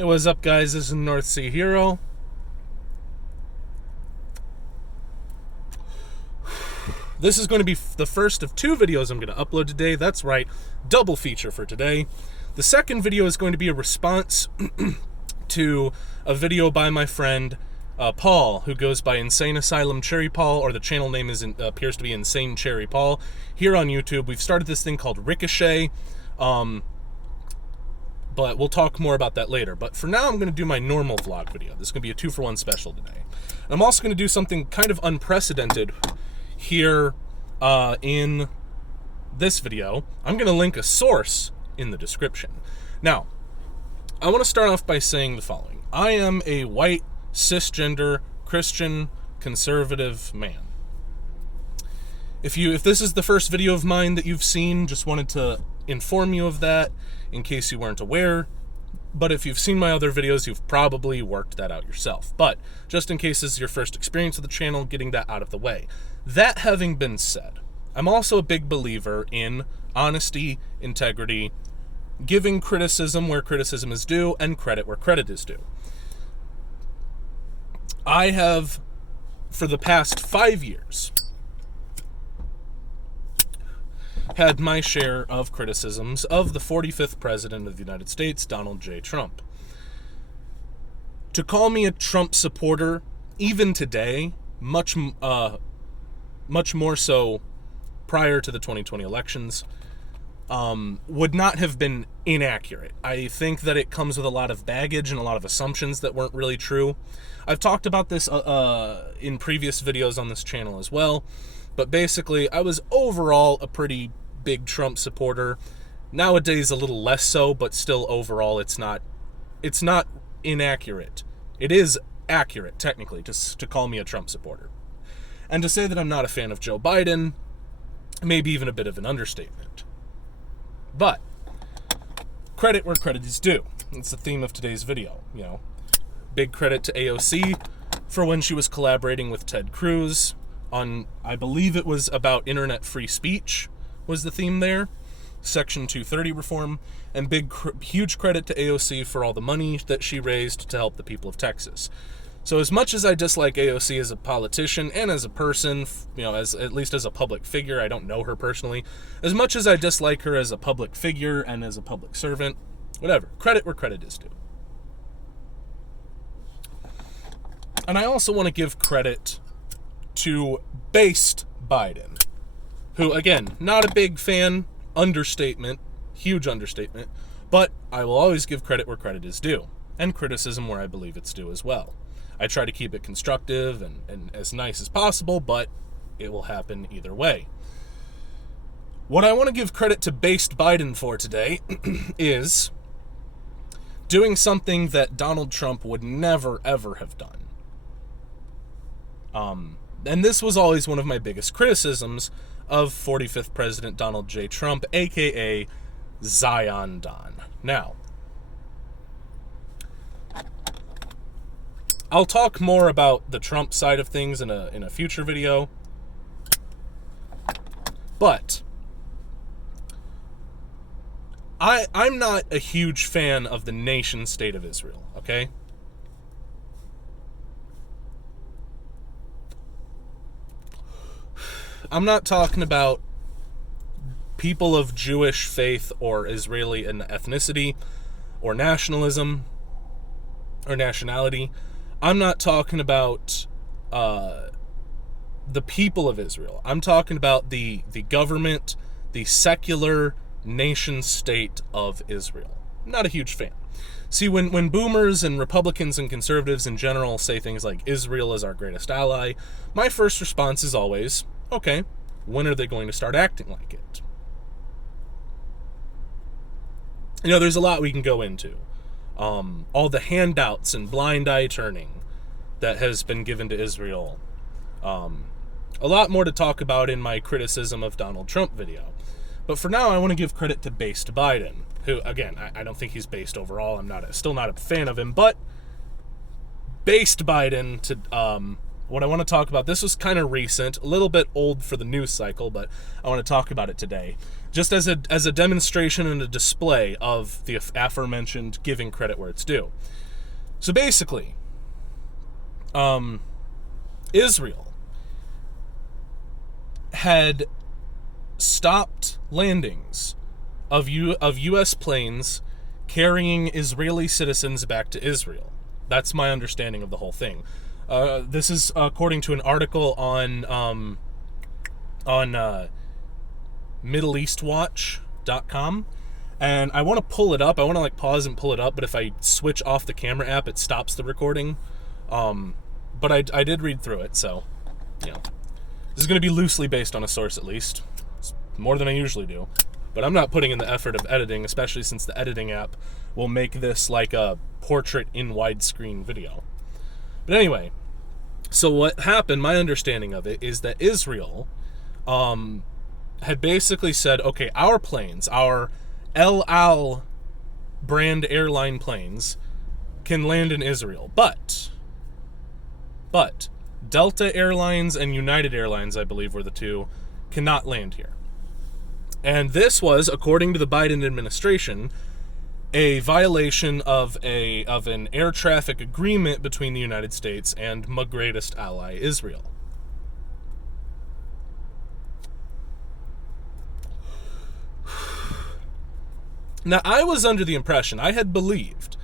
Hey, what's up, guys? This is North Sea Hero. This is going to be the first of two videos I'm going to upload today. That's right, double feature for today. The second video is going to be a response to a video by my friend Paul, who goes by Insane Asylum Cherry Paul, or the channel name appears to be Insane Cherry Paul. Here on YouTube, we've started this thing called Ricochet. But we'll talk more about that later. But for now, I'm going to do my normal vlog video. This is going to be a 2-for-1 special today. And I'm also going to do something kind of unprecedented here in this video. I'm going to link a source in the description. Now, I want to start off by saying the following. I am a white, cisgender, Christian, conservative man. If this is the first video of mine that you've seen, just wanted to inform you of that in case you weren't aware. But if you've seen my other videos, you've probably worked that out yourself. But just in case this is your first experience with the channel, getting that out of the way. That having been said, I'm also a big believer in honesty, integrity, giving criticism where criticism is due, and credit where credit is due. I have, for the past 5 years, had my share of criticisms of the 45th President of the United States, Donald J. Trump. To call me a Trump supporter, even today, much more so prior to the 2020 elections, would not have been inaccurate. I think that it comes with a lot of baggage and a lot of assumptions that weren't really true. I've talked about this in previous videos on this channel as well, but basically I was overall a pretty big Trump supporter. Nowadays a little less so, but still overall it's not inaccurate. It is accurate, technically, to call me a Trump supporter. And to say that I'm not a fan of Joe Biden, maybe even a bit of an understatement. But credit where credit is due. It's the theme of today's video. You know, big credit to AOC for when she was collaborating with Ted Cruz on, I believe it was about internet free speech was the theme there, Section 230 reform, and huge credit to AOC for all the money that she raised to help the people of Texas. So as much as I dislike AOC as a politician and as a person, you know, at least as a public figure, I don't know her personally, as much as I dislike her as a public figure and as a public servant, whatever, credit where credit is due. And I also want to give credit to Based Biden, who, again, not a big fan, understatement, huge understatement, but I will always give credit where credit is due, and criticism where I believe it's due as well. I try to keep it constructive and as nice as possible, but it will happen either way. What I want to give credit to Based Biden for today is doing something that Donald Trump would never, ever have done. And this was always one of my biggest criticisms of 45th President Donald J. Trump, aka Zion Don. Now, I'll talk more about the Trump side of things in a future video, but I'm not a huge fan of the nation state of Israel, okay? I'm not talking about people of Jewish faith or Israeli ethnicity or nationalism or nationality. I'm not talking about the people of Israel. I'm talking about the government, the secular nation state of Israel. I'm not a huge fan. See, when boomers and Republicans and conservatives in general say things like Israel is our greatest ally, my first response is always, okay, when are they going to start acting like it? You know, there's a lot we can go into. All the handouts and blind eye turning that has been given to Israel. A lot more to talk about in my criticism of Donald Trump video. But for now, I want to give credit to Based Biden, who, again, I don't think he's based overall. I'm still not a fan of him, but Based Biden what I want to talk about, this was kind of recent, a little bit old for the news cycle, but I want to talk about it today, just as a demonstration and a display of the aforementioned giving credit where it's due. So basically, Israel had stopped landings of U.S. planes carrying Israeli citizens back to Israel. That's my understanding of the whole thing. This is according to an article on MiddleEastWatch.com, and I want to pull it up. I want to pause and pull it up, but if I switch off the camera app, it stops the recording. But I did read through it, so this is going to be loosely based on a source, at least. It's more than I usually do, but I'm not putting in the effort of editing, especially since the editing app will make this like a portrait in widescreen video. But anyway, so what happened, my understanding of it, is that Israel had basically said, okay, our planes, our El Al brand airline planes, can land in Israel, but Delta Airlines and United Airlines, I believe, were the two, cannot land here. And this was, according to the Biden administration, a violation of an air traffic agreement between the United States and my greatest ally, Israel. Now, I was under the impression, I had believed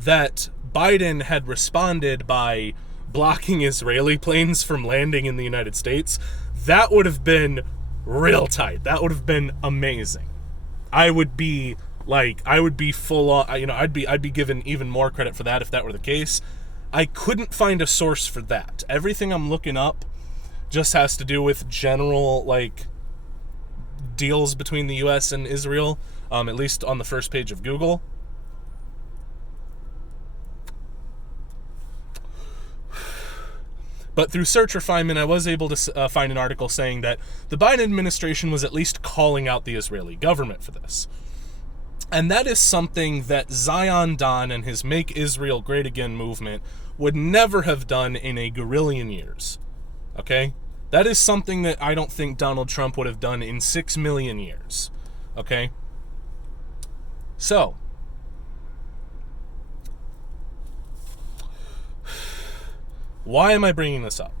that Biden had responded by blocking Israeli planes from landing in the United States. That would have been real tight. That would have been amazing. I would be full on, I'd be given even more credit for that if that were the case. I couldn't find a source for that. Everything I'm looking up just has to do with general, deals between the U.S. and Israel, at least on the first page of Google. But through search refinement, I was able to find an article saying that the Biden administration was at least calling out the Israeli government for this. And that is something that Zion Don and his Make Israel Great Again movement would never have done in a gorillion years. Okay? That is something that I don't think Donald Trump would have done in 6 million years. Okay? So, why am I bringing this up?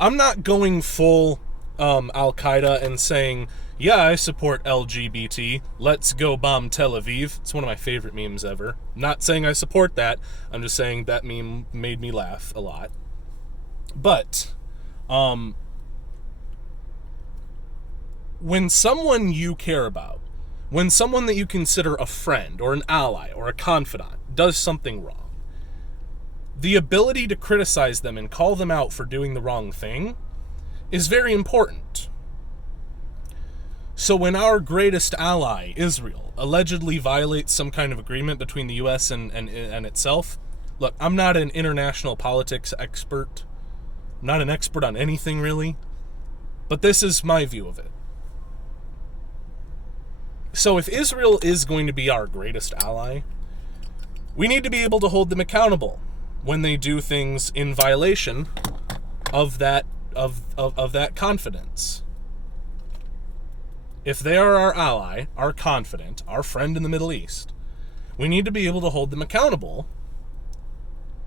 I'm not going full Al-Qaeda and saying, yeah, I support LGBT, let's go bomb Tel Aviv. It's one of my favorite memes ever. Not saying I support that, I'm just saying that meme made me laugh a lot. But, when someone you care about, when someone that you consider a friend or an ally or a confidant does something wrong, the ability to criticize them and call them out for doing the wrong thing is very important. So when our greatest ally, Israel, allegedly violates some kind of agreement between the U.S. and itself, look, I'm not an international politics expert. I'm not an expert on anything, really. But this is my view of it. So if Israel is going to be our greatest ally, we need to be able to hold them accountable when they do things in violation of that confidence. If they are our ally, our confidant, our friend in the Middle East, we need to be able to hold them accountable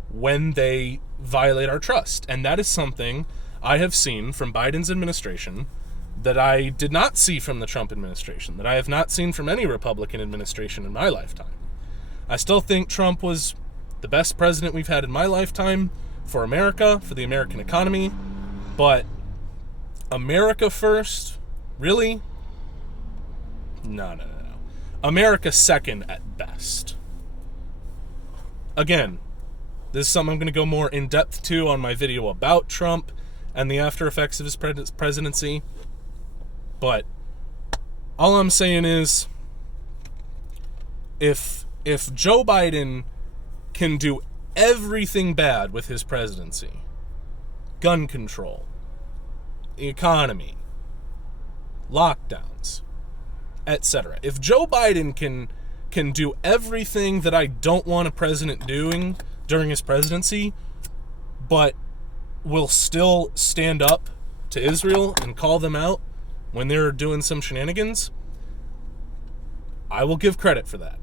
when they violate our trust. And that is something I have seen from Biden's administration that I did not see from the Trump administration, that I have not seen from any Republican administration in my lifetime. I still think Trump was the best president we've had in my lifetime for America, for the American economy, but America first? Really? No. America second at best. Again, this is something I'm going to go more in depth to on my video about Trump and the after effects of his presidency. But all I'm saying is, if Joe Biden can do everything bad with his presidency, gun control, economy, lockdowns, etc. If Joe Biden can do everything that I don't want a president doing during his presidency, but will still stand up to Israel and call them out when they're doing some shenanigans, I will give credit for that.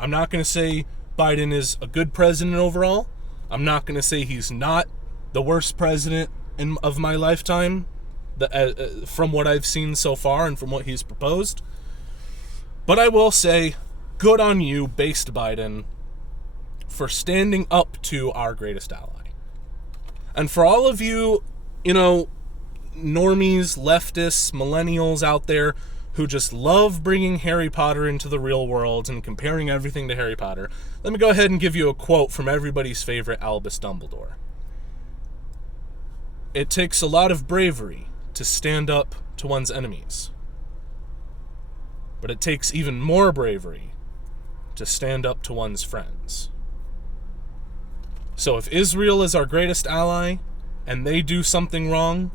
I'm not going to say Biden is a good president overall. I'm not going to say he's not the worst president of my lifetime, from what I've seen so far and from what he's proposed. But I will say, good on you, based Biden, for standing up to our greatest ally. And for all of you, normies, leftists, millennials out there who just love bringing Harry Potter into the real world and comparing everything to Harry Potter, let me go ahead and give you a quote from everybody's favorite Albus Dumbledore. It takes a lot of bravery to stand up to one's enemies, but it takes even more bravery to stand up to one's friends. So if Israel is our greatest ally and they do something wrong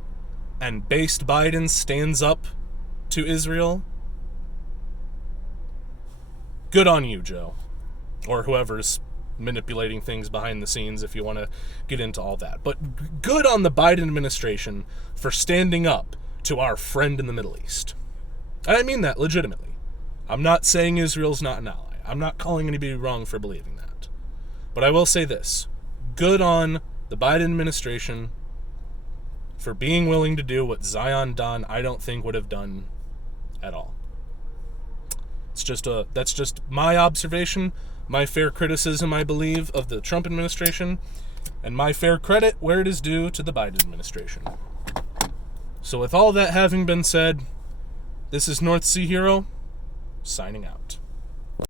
and based Biden stands up to Israel, good on you, Joe, or whoever's manipulating things behind the scenes, if you want to get into all that. But good on the Biden administration for standing up to our friend in the Middle East. And I mean that legitimately. I'm not saying Israel's not an ally. I'm not calling anybody wrong for believing that. But I will say this. Good on the Biden administration for being willing to do what Zion Don I don't think would have done at all. That's just my observation, my fair criticism, I believe, of the Trump administration, and my fair credit where it is due to the Biden administration. So with all that having been said, this is North Sea Hero, signing out.